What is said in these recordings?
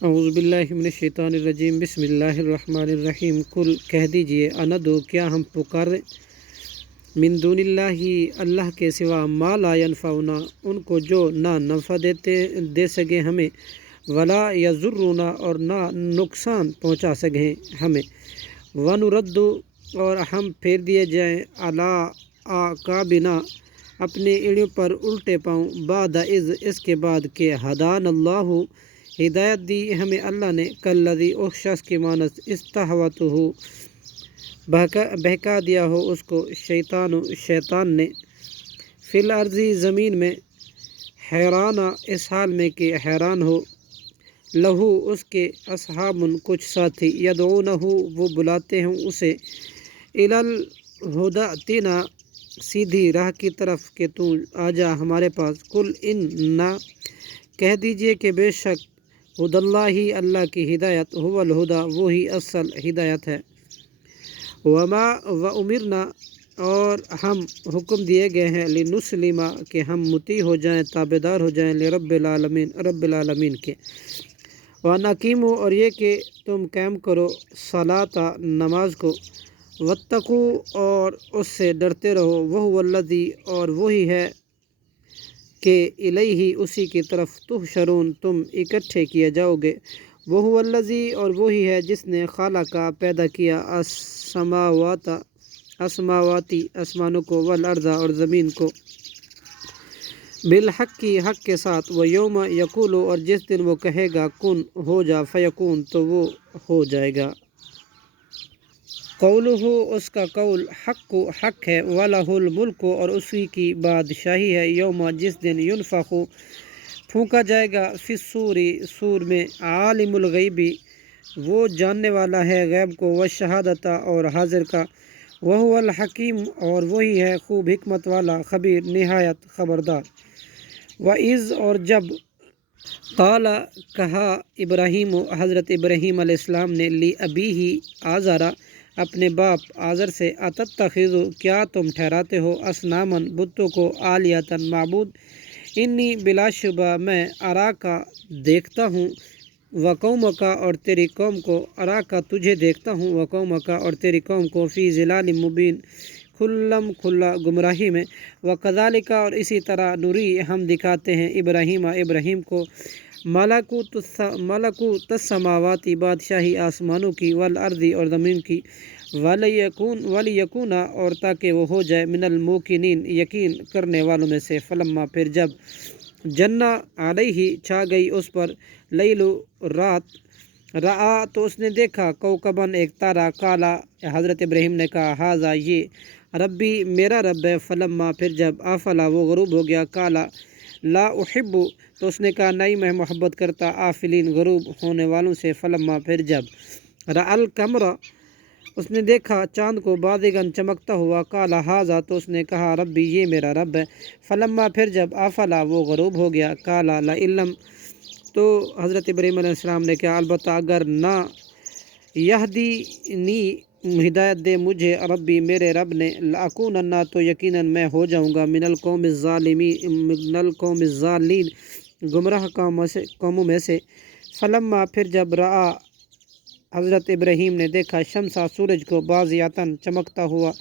اعوذ باللہ من الشیطان الرجیم بسم اللہ الرحمن الرحیم کل کہہ دیجئے اندعو کیا ہم پکاریں من دون اللہ اللہ کے سوا ما لا ینفعنا ان کو جو نہ نفع دے سکے ہمیں ولا یضرنا اور نہ نقصان پہنچا سکیں ہمیں ونرد اور ہم پھیر دیے جائیں علی اعقابنا اپنے ایڑیوں پر الٹے پاؤں بعد اذ اس کے بعد کہ ہدان اللہ ہدایت دی ہمیں اللہ نے کالذی اس شخص کی مانند استہوتہ بہکا دیا ہو اس کو شیطان نے فی الارضی زمین میں حیرانہ اس حال میں کہ حیران ہو لہو اس کے اصحاب کچھ ساتھی یدعونہ وہ بلاتے ہیں اسے الی الہدی سیدھی راہ کی طرف کہ تو آجا ہمارے پاس کل نہ کہہ دیجئے کہ بے شک ہد اللہ اللہ کی ہدایت هو الہدا وہی اصل ہدایت ہے وما وامرنا اور ہم حکم دیے گئے ہیں لنسلم کہ ہم مطیع ہو جائیں تابعدار ہو جائیں لرب العالمین رب العالمین کے وَنَقِیمُ اور یہ کہ تم قائم کرو صلاۃ نماز کو واتقوا اور اس سے ڈرتے رہو وَهُوَ الَّذِی اور وہی ہے کہ الیہ اسی کی طرف تحشرون تم اکٹھے کیے جاؤ گے وَهُوَ الَّذِی اور وہی ہے جس نے خالق پیدا کیا آسماواتی آسمانوں کو والارض اور زمین کو بالحق کی حق کے ساتھ ویوم یقول اور جس دن وہ کہے گا کن ہو جا فیکون تو وہ ہو جائے گا قولہ اس کا قول حق ہے وَلَهُ الْمُلْكُ اور اسی کی بادشاہی ہے یوم جس دن ینفخ پھونکا جائے گا فی الصور سور میں عالم الغیب وہ جاننے والا ہے غیب کو والشہادۃ اور حاضر کا وَهُوَ الحکیم اور وہی ہے خوب حکمت والا خبیر نہایت خبردار وَإِذْ اور جب قال کہا ابراہیم حضرت ابراہیم علیہ السلام نے لی ابیہ آزرا اپنے باپ آزر سے اتتخذ کیا تم ٹھہراتے ہو اصنامن بتوں کو آلیۃ معبود انی بلا شبہ میں اراکا دیکھتا ہوں وقومکا اور تیری قوم کو اراکا تجھے دیکھتا ہوں وقومکا اور تیری قوم کو فی ضلال مبین کھلا گمراہی میں وکذالک اور اسی طرح نوری ہم دکھاتے ہیں ابراہیم کو ملکوت السماواتی بادشاہی آسمانوں کی والارض اور زمین کی ولیکون اور تاکہ وہ ہو جائے من الموقنین یقین کرنے والوں میں سے فلما پھر جب جنہ علیہ چھا گئی اس پر لیل رات رعا تو اس نے دیکھا کوکبن ایک تارا کالا حضرت ابراہیم نے کہا ہاذا یہ ربی میرا رب ہے فلما پھر جب آفلا وہ غروب ہو گیا کالا لا احب تو اس نے کہا نہیں میں محبت کرتا آفلین غروب ہونے والوں سے فلما پھر جب رأى القمر اس نے دیکھا چاند کو بازغن چمکتا ہوا کالا ہاذا تو اس نے کہا ربی یہ میرا رب ہے فلما پھر جب آفلا وہ غروب ہو گیا کالا لئن تو حضرت ابراہیم علیہ السلام نے کہا البتہ اگر نہ یہدینی ہدایت دے مجھے ربی میرے رب نے لاکونن تو یقیناً میں ہو جاؤں گا من القوم الظالین گمراہ قوموں میں سے فلما پھر جب رعا حضرت ابراہیم نے دیکھا شمسا سورج کو بازیاتن چمکتا ہوا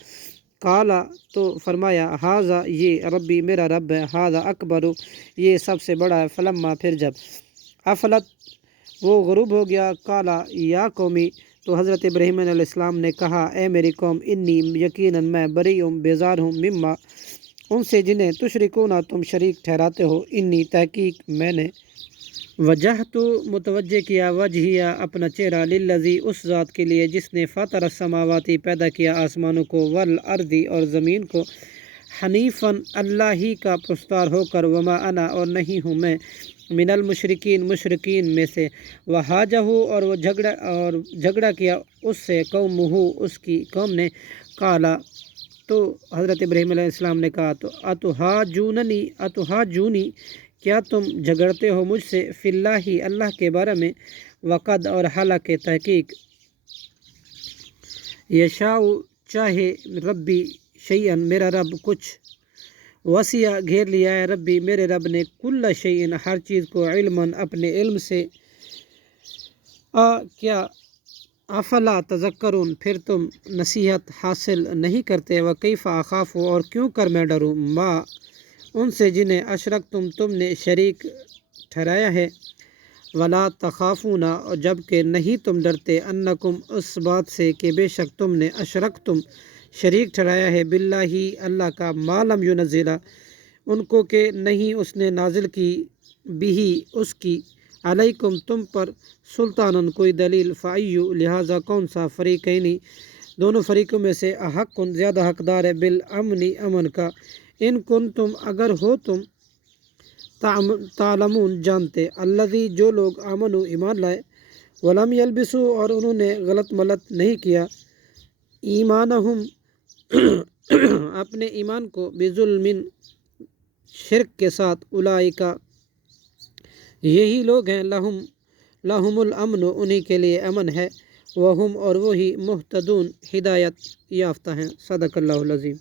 کالا تو فرمایا ہاذا یہ ربی میرا رب ہے ہاذا اکبر یہ سب سے بڑا ہے فلما پھر جب افلت وہ غروب ہو گیا کالا یا قومی تو حضرت ابراہیم علیہ السلام نے کہا اے میری قوم انی یقیناً میں بری بیزار ہوں مما ان سے جنہیں تشرکون تم شریک ٹھہراتے ہو انی تحقیق میں نے وجہ تو متوجہ کیا وجہیہ اپنا چہرہ للذی اس ذات کے لیے جس نے فاطر السماواتی پیدا کیا آسمانوں کو والارض اور زمین کو حنیفاً اللہ ہی کا پرستار ہو کر وما انا اور نہیں ہوں میں من مشرکین میں سے وحاجہ اور وہ جھگڑا کیا اس سے قومہ اس کی قوم نے کالا تو حضرت ابراہیم علیہ السلام نے کہا تو اتحاجونی کیا تم جھگڑتے ہو مجھ سے فی اللہ کے بارے میں وقد اور حالانکہ تحقیق یشاء چاہے ربی شیئن میرا رب کچھ وسیع گھیر لیا ہے ربی میرے رب نے کل شیئن ہر چیز کو علماً اپنے علم سے کیا افلا تذکرون پھر تم نصیحت حاصل نہیں کرتے؟ وکیف اخاف اور کیوں کر میں ڈروں ما ان سے جنہیں اشرک تم نے شریک ٹھہرایا ہے، ولا تخافون اور جب کہ نہیں تم ڈرتے، انکم اس بات سے کہ بے شک تم نے اشرک تم شریک ٹھہرایا ہے، باللہ اللہ کا، ما لم ینزلہ ان کو کہ نہیں اس نے نازل کی، بھی اس کی، علیکم تم پر، سلطان کوئی دلیل، فایو لہذا کون سا، فریقینی دونوں فریقوں میں سے، احق زیادہ حقدار ہے، بالامن امن کا، ان کن تم اگر ہو تم تعلمون جانتے، الذی جو لوگ آمنوا ایمان لائے، ولم یلبسوا اور انہوں نے غلط ملت نہیں کیا، ایمانہم اپنے ایمان کو، بظلم شرک کے ساتھ، اولئک یہی لوگ ہیں، لہم الامن انہی کے لیے امن ہے، وہم اور وہی مہتدون ہدایت یافتہ ہیں۔ صدق اللہ العظیم۔